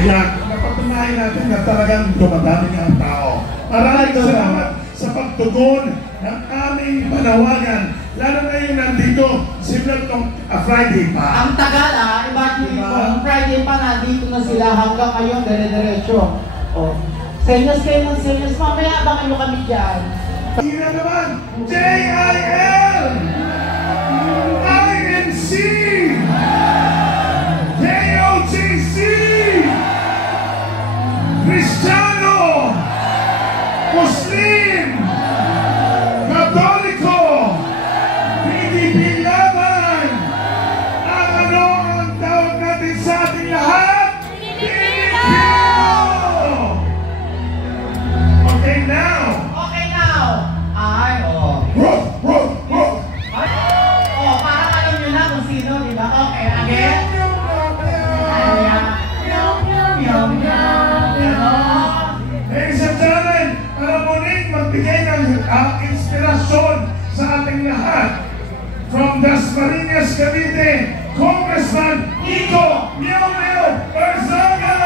Ayan, napatunayan natin na talagang dumadami nga ang tao. Maraming salamat sa pagtugon ng aming panawagan. Lalo na yung nandito, similar itong Friday pa. Ang tagal imagine mo, Friday pa nandito na sila hanggang ngayon, dire-diretso. Oh. Senyos, mamaya abangan nyo kami dyan. Hina naman, JIL! INC! KOJC! Kristiyano! Muslim! Katoliko! PDP laban! Ano ang tawag natin sa ating lahat? Pilipino! Okay now! Parang alam nyo na kung sino, di ba? Okay, again. Ladies and gentlemen, para muling magbigay ng inspirasyon sa ating lahat, from Dasmariñas, Cavite, Congressman Kiko Miao Miao Barzaga!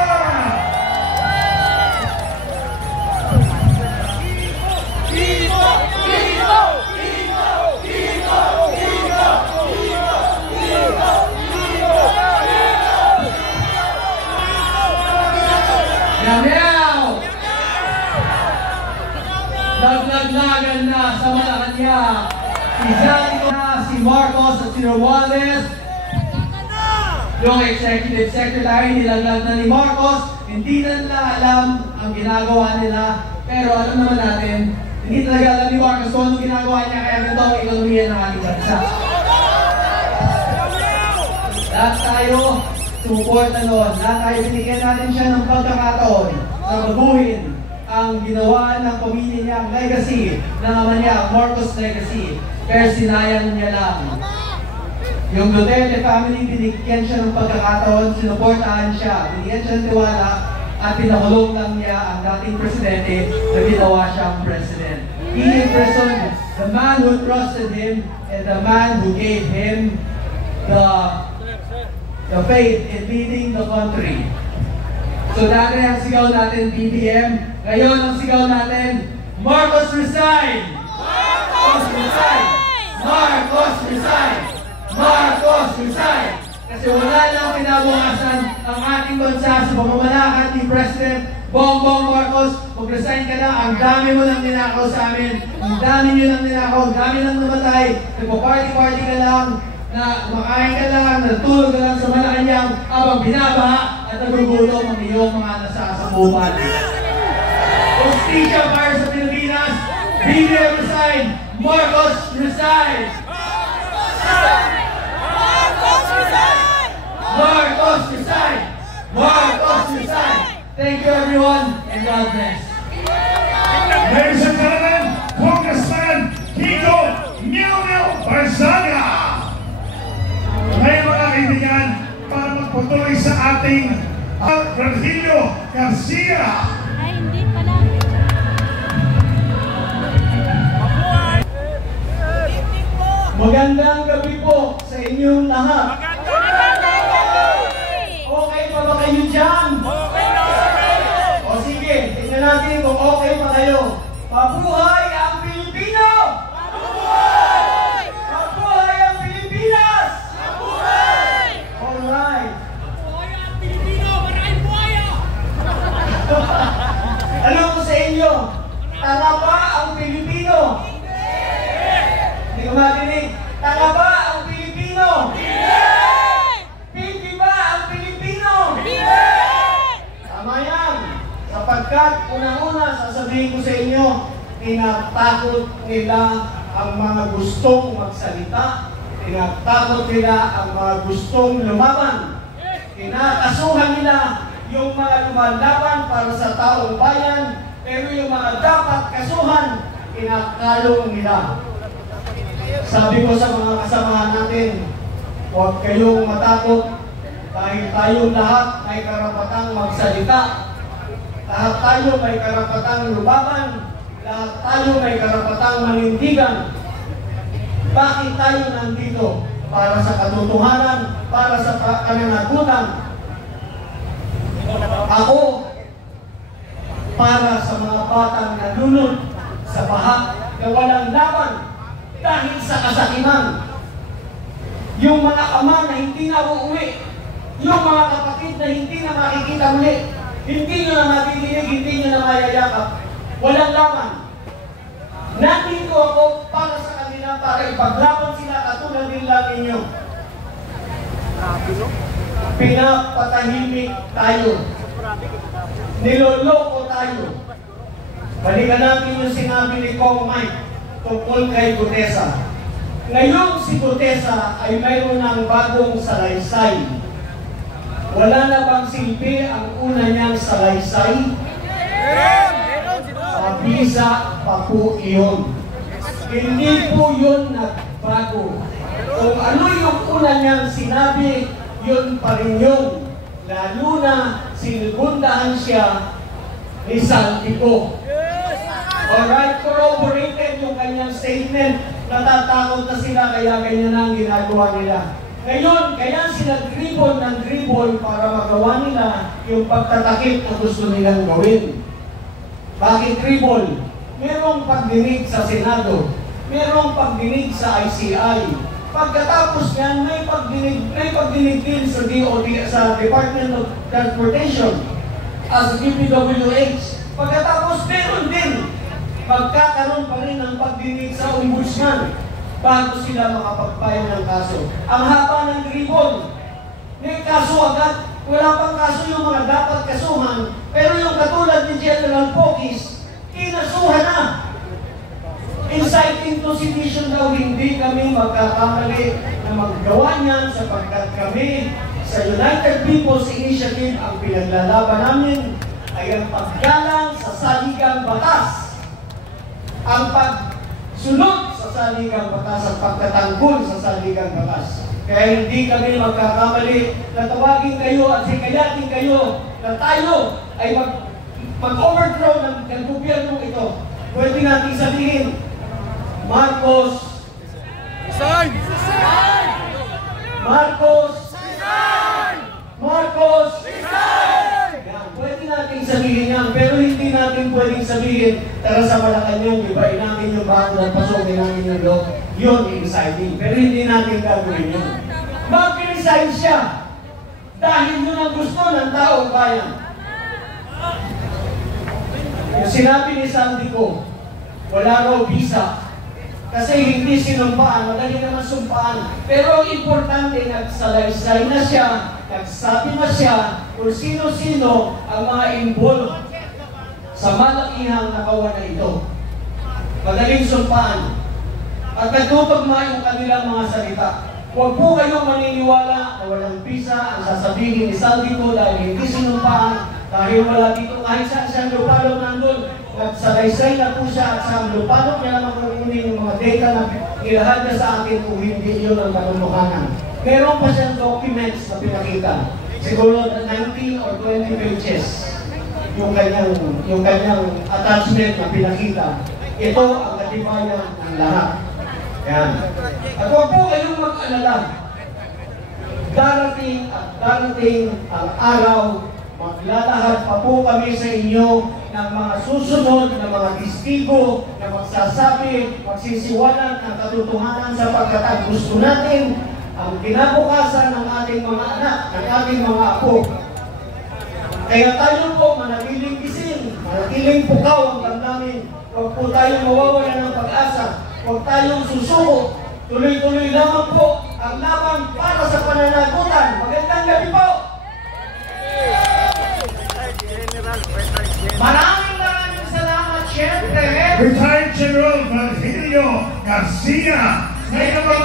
Meow! Naglaglagan na sa Malacanang si Zalito na, si Marcos at si Romualdez. Yung executive secretary nilaglag na ni Marcos, hindi na nila alam ang ginagawa nila. Pero alam naman natin, hindi talaga alam ni Marcos kung anong ginagawa niya, kaya ganito ang ekonomiya ng ating bansa. Lahat tayo sumuporta noon. Lahat tayo binigyan natin siya ng pagkakataon na baguhin ang ginawa ng pamilya niyang legacy, ng ama niya, Marcos legacy. Pero sinayang niya lang. Yung Duterte family, binigyan siya ng pagkakataon, sinuportahan siya, binigyan siya ng tiwala, at pinakulong lang niya ang dating presidente na ginawa siyang president. He imprisoned the man who trusted him and the man who gave him the faith in leading the country. So dati ang sigaw natin, BBM. Ngayon ang sigaw natin, Marcos resign! Marcos resign! Marcos resign! Marcos resign! Kasi wala lang kinabukasan ang ating bansa sa pamamalakad ni President Bongbong Marcos. Mag-resign ka na, ang dami mo nang ninakaw sa amin. Ang dami nyo nang ninakaw, ang dami nang namatay. Nagpa-party-party ka lang, na makain ka lang, natulog ka lang sa Malacanang habang binabaha at nagugutom ang iyong mga nasasakupan. Justisya para sa Pilipinas, BBM resign, Marcos resign! Marcos resign! Marcos resign! Marcos resign! Thank you everyone and God bless. Ladies and gentlemen, Congressman Kiko Miao Miao Barzaga! Ngayon mga kaibigan, para magpatuloy sa ating Virgilio Garcia. Ay, hindi pala. Magandang gabi po sa inyong lahat. Magandang gabi! Okay pa ba kayo dyan? Okay na, okay! O sige, tingnan natin kung okay pa kayo. Mabuhay ang Pilipino! Mabuhay! Mabuhay ang Pilipinas! Mabuhay! Alright. Mabuhay ang Pilipino! Maraming buhaya! Ano ko sa inyo? Tanga ba ang Pilipino? Hindi ko marinig. Tanga ba ang Pilipino? Hindi ba ang Pilipino? Tama yan. Sapagkat unang-una sasabihin ko sa inyo, tinatakot nila ang mga gustong magsalita, tinatakot nila ang mga gustong lumaban, tinakasuhan nila yung mga lumalaban para sa taong bayan, pero yung mga dapat kasuhan, kinakalong nila. Sabi ko sa mga kasamahan natin, huwag kayong matakot dahil tayong lahat may karapatang magsalita. Lahat tayo may karapatang lumaban. Lahat tayo may karapatang manindigan. Bakit tayo nandito? Para sa katotohanan, para sa pananagutan. Ako, para sa mga batang nalunod sa baha na walang laban dahil sa kasakiman. Yung mga ama na hindi na uuwi, yung mga kapatid na hindi na makikita muli, hindi nyo na madidinig, hindi nyo na mayayakap, walang laban. Nandito ako para sa kanila, para ipaglaban sila katulad din lang ninyo. Pinapatahimik tayo. Niloloko tayo. Balikan natin yung sinabi ni Kong Mike tungkol kay Gutesa. Ngayong si Gutesa ay mayroon ng bagong salaysay. Wala na bang silbi ang una niyang salaysay? Mabisa pa po iyon. Hindi po yun nagbago. Kung ano yung una niyang sinabi, yun pa rin yun. Lalo na sinugundahan siya ni Saltico. Alright, corroborated yung kanyang statement. Natatakot na sila kaya ganyan ang ginagawa nila. Ngayon, kaya sila dribble ng dribble para magawa nila yung pagtatakip na gusto nilang gawin. Bakit dribble? Merong pagdinig sa Senado. Merong pagdinig sa ICI. Pagkatapos niyan, may pagdinig din sa DOT, sa Department of Transportation, as DPWH. Pagkatapos, meron din. Magkakaroon pa rin ng pagdinig sa Ombudsman bago sila makapagpayo ng kaso. Ang haba ng dribble, may kaso agad. Wala pang kaso yung mga dapat kasuhan, pero yung katulad ni General Pokis, kinasuhan na. Inciting to sedition daw, hindi kami magkakamali na maggawa niyan sapagkat kami sa United People's Initiative ang pinaglalaban namin ay ang paggalang sa saligang batas, ang pagsunod sa saligang batas at pagtatanggol sa saligang batas. Kaya hindi kami magkakamali na tawagin kayo at hikayatin kayo na tayo ay mag-overthrow ng gobyerno ito. Pwede natin sabihin, Marcos, Resign! Marcos, Marcos, yan, pwede natin sabihin yan, pero hindi natin pwedeng sabihin, tara sa Malacanang, ibain namin yung bago at pasokin namin yung loob. Yun, exciting. Pero hindi natin gagawin yun. Mag-resign siya dahil yun ang gusto ng taong bayan. Yung sinabi ni Saltico, wala raw visa. Kasi hindi sinumpaan, madali naman sumpaan. Pero ang importante, nagsalaysay na siya, nagsabi na siya kung sino-sino ang mga involved sa malakihang nakawan na ito. Madaling sumpaan. At nagtutugma yung kanilang mga salita. Huwag po kayong maniniwala na walang visa ang sasabihin ni Saltico dahil hindi sinumpaan, dahil wala dito kahit saan lupalong nandun. Nagsalaysay na po siya at sa lupalong niya naman kukunin yung mga data na ilahad niya sa atin kung hindi yun ang kanunuhanan. Meron pa siyang documents na pinakita. Siguro 19 or 20 pages yung kanyang attachment na pinakita. Ito ang katibayan ng lahat. Yan. At huwag po kayong mag-alala. Darating at darating ang araw, maglalahad pa po kami sa inyo ng mga susunod na mga testigo na magsasabi, magsisiwalat ng katotohanan sapagkat ang gusto natin ang kinabukasan ng ating mga anak, ng ating mga apo. Kaya tayo po manatiling gising, manatiling pukaw ang damdamin. Huwag po tayong mawawala ng pag-asa. Huwag tayong susuko. Tuloy-tuloy lamang po ang laban para sa pananagutan. Magandang gabi po! Maraming salamat, syempre. Retired General Virgilio Garcia. Ngayon mga